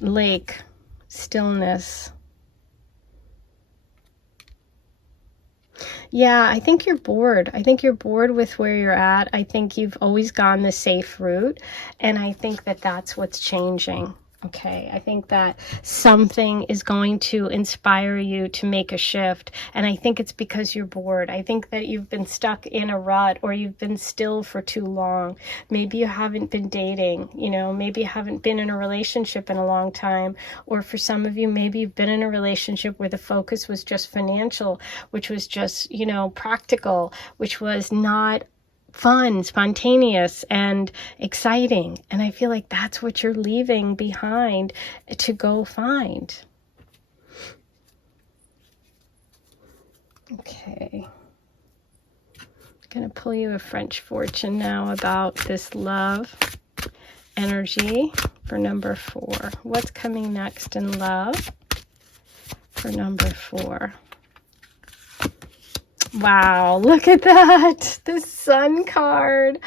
Lake, stillness. Yeah, I think you're bored. I think you're bored with where you're at. I think you've always gone the safe route, and I think that that's what's changing. Okay, I think that something is going to inspire you to make a shift, and I think it's because you're bored. I think that you've been stuck in a rut, or you've been still for too long. Maybe you haven't been dating, maybe you haven't been in a relationship in a long time, or for some of you, maybe you've been in a relationship where the focus was just financial, which was just, practical, which was not fun, spontaneous, and exciting. And I feel like that's what you're leaving behind to go find. Okay. I'm going to pull you a French fortune now about this love energy for number 4. What's coming next in love for number 4? Wow, look at that. The Sun card.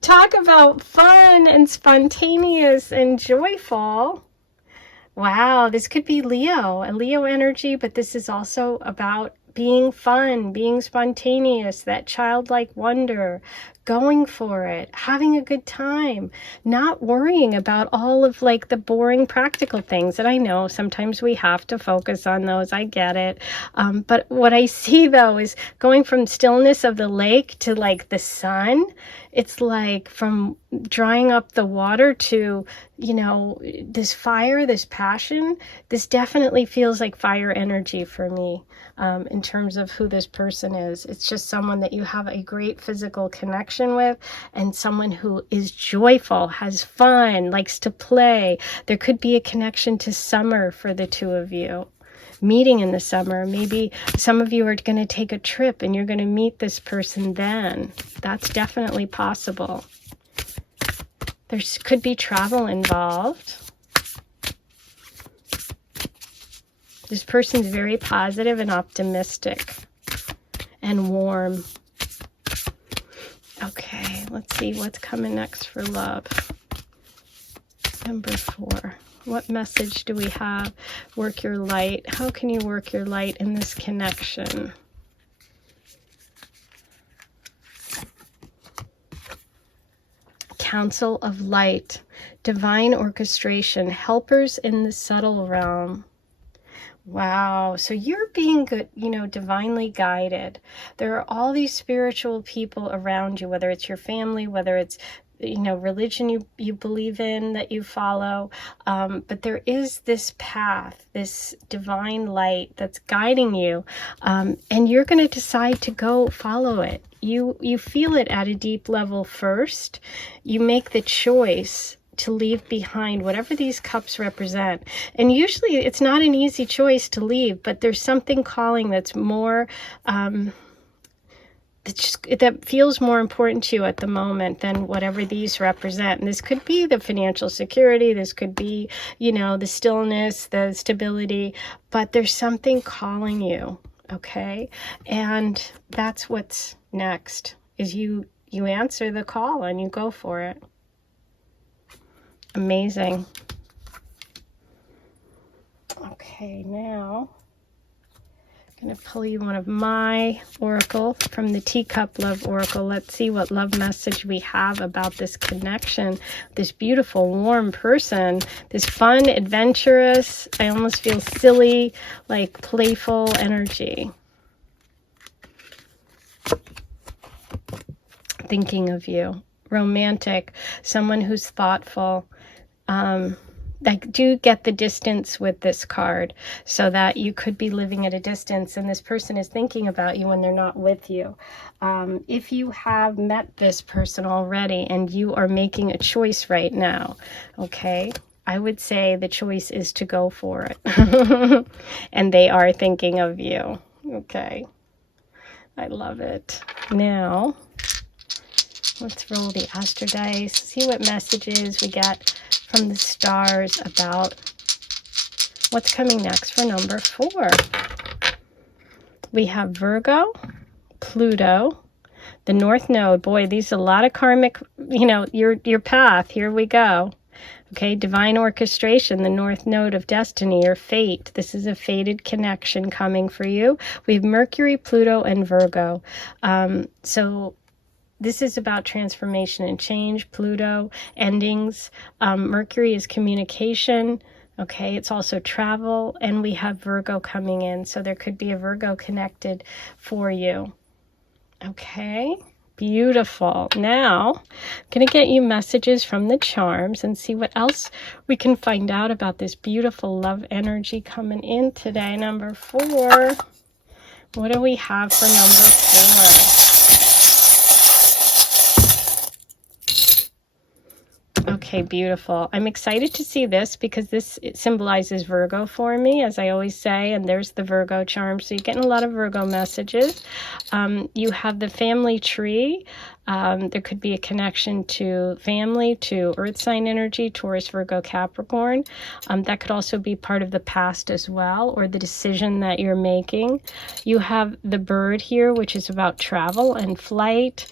Talk about fun and spontaneous and joyful. Wow, this could be Leo, a Leo energy, but this is also about being fun, being spontaneous, that childlike wonder, going for it, having a good time, not worrying about all of like the boring practical things. And I know sometimes we have to focus on those. I get it. But what I see though is going from stillness of the lake to like the sun. It's like from drying up the water to, you know, this fire, this passion. This definitely feels like fire energy for me. In terms of who this person is. It's just someone that you have a great physical connection with, and someone who is joyful, has fun, likes to play. There could be a connection to summer for the two of you. Meeting in the summer. Maybe some of you are going to take a trip and you're going to meet this person then. That's definitely possible. There could be travel involved. This person's very positive and optimistic and warm. Okay, let's see what's coming next for love. Number 4. What message do we have? Work your light. How can you work your light in this connection? Council of Light. Divine orchestration. Helpers in the subtle realm. Wow, so you're being good, you know, divinely guided. There are all these spiritual people around you, whether it's your family, whether it's, you know, religion you believe in, that you follow. But there is this path, this divine light that's guiding you. And you're going to decide to go follow it. You feel it at a deep level first. You make the choice to leave behind whatever these cups represent. And usually it's not an easy choice to leave, but there's something calling that's more, that feels more important to you at the moment than whatever these represent. And this could be the financial security, this could be, you know, the stillness, the stability, but there's something calling you, okay? And that's what's next, is you answer the call and you go for it. Amazing. Okay, now I'm going to pull you one of my oracle from the Teacup Love Oracle. Let's see what love message we have about this connection. This beautiful, warm person, this fun, adventurous, I almost feel silly, like playful energy. Thinking of you. Romantic, someone who's thoughtful. I do get the distance with this card, so that you could be living at a distance and this person is thinking about you when they're not with you. If you have met this person already and you are making a choice right now, okay, I would say the choice is to go for it. And they are thinking of you. Okay, I love it. Now let's roll the Astro Dice, see what messages we get from the stars about what's coming next for number 4. We have Virgo, Pluto, the North Node. Boy, these are a lot of karmic, you know, your path. Here we go. Okay, divine orchestration, the North Node of destiny or fate. This is a fated connection coming for you. We have Mercury, Pluto, and Virgo. So this is about transformation and change. Pluto, endings. Mercury is communication. Okay, it's also travel. And we have Virgo coming in. So there could be a Virgo connected for you. Okay, beautiful. Now, I'm going to get you messages from the charms and see what else we can find out about this beautiful love energy coming in today. Number 4. What do we have for number 4? Okay, beautiful. I'm excited to see this because this symbolizes Virgo for me, as I always say, and there's the Virgo charm. So you're getting a lot of Virgo messages. You have the family tree. There could be a connection to family, to earth sign energy, Taurus, Virgo, Capricorn. That could also be part of the past as well, or the decision that you're making. You have the bird here, which is about travel and flight.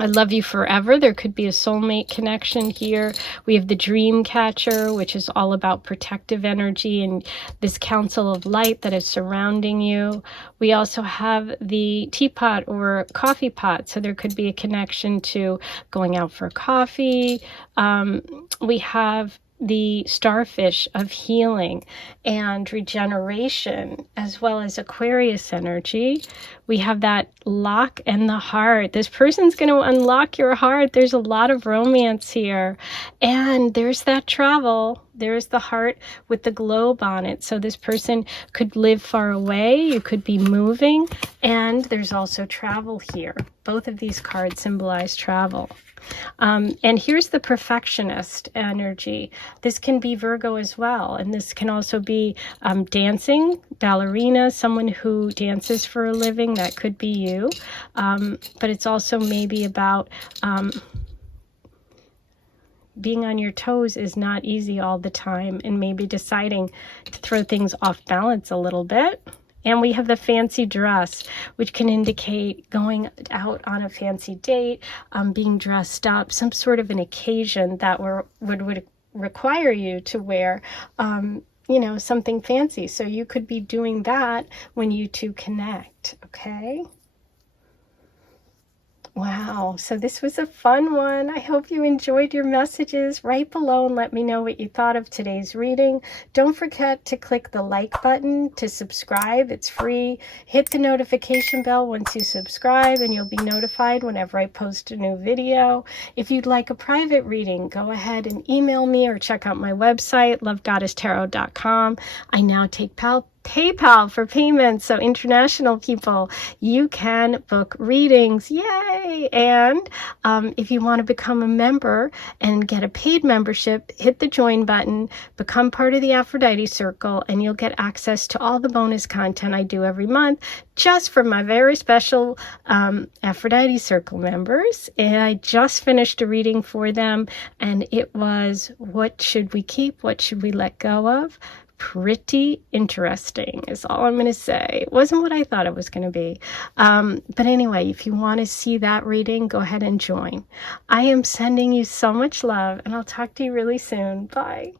I love you forever. There could be a soulmate connection here. We have the dream catcher, which is all about protective energy and this council of light that is surrounding you. We also have the teapot or coffee pot. So there could be a connection to going out for coffee. We have the starfish of healing and regeneration, as well as Aquarius energy. We have that lock and the heart. This person's going to unlock your heart. There's a lot of romance here. And there's that travel. There's the heart with the globe on it. So this person could live far away. You could be moving. And there's also travel here. Both of these cards symbolize travel. And here's the perfectionist energy. This can be Virgo as well. And this can also be dancing, ballerina, someone who dances for a living. That could be you. But it's also maybe about being on your toes is not easy all the time, and maybe deciding to throw things off balance a little bit. And we have the fancy dress, which can indicate going out on a fancy date, being dressed up, some sort of an occasion that would require you to wear, something fancy. So you could be doing that when you two connect, okay? Wow, so this was a fun one. I hope you enjoyed your messages. Write below and let me know what you thought of today's reading. Don't forget to click the like button to subscribe. It's free. Hit the notification bell once you subscribe and you'll be notified whenever I post a new video. If you'd like a private reading, go ahead and email me or check out my website, lovegoddesstarot.com. I now take PayPal for payments, so international people, you can book readings. Yay! And if you want to become a member and get a paid membership, hit the join button, become part of the Aphrodite Circle, and you'll get access to all the bonus content I do every month just for my very special Aphrodite Circle members. And I just finished a reading for them, and it was, what should we keep? What should we let go of? Pretty interesting is all I'm going to say. It wasn't what I thought it was going to be. But anyway, if you want to see that reading, go ahead and join. I am sending you so much love, and I'll talk to you really soon. Bye.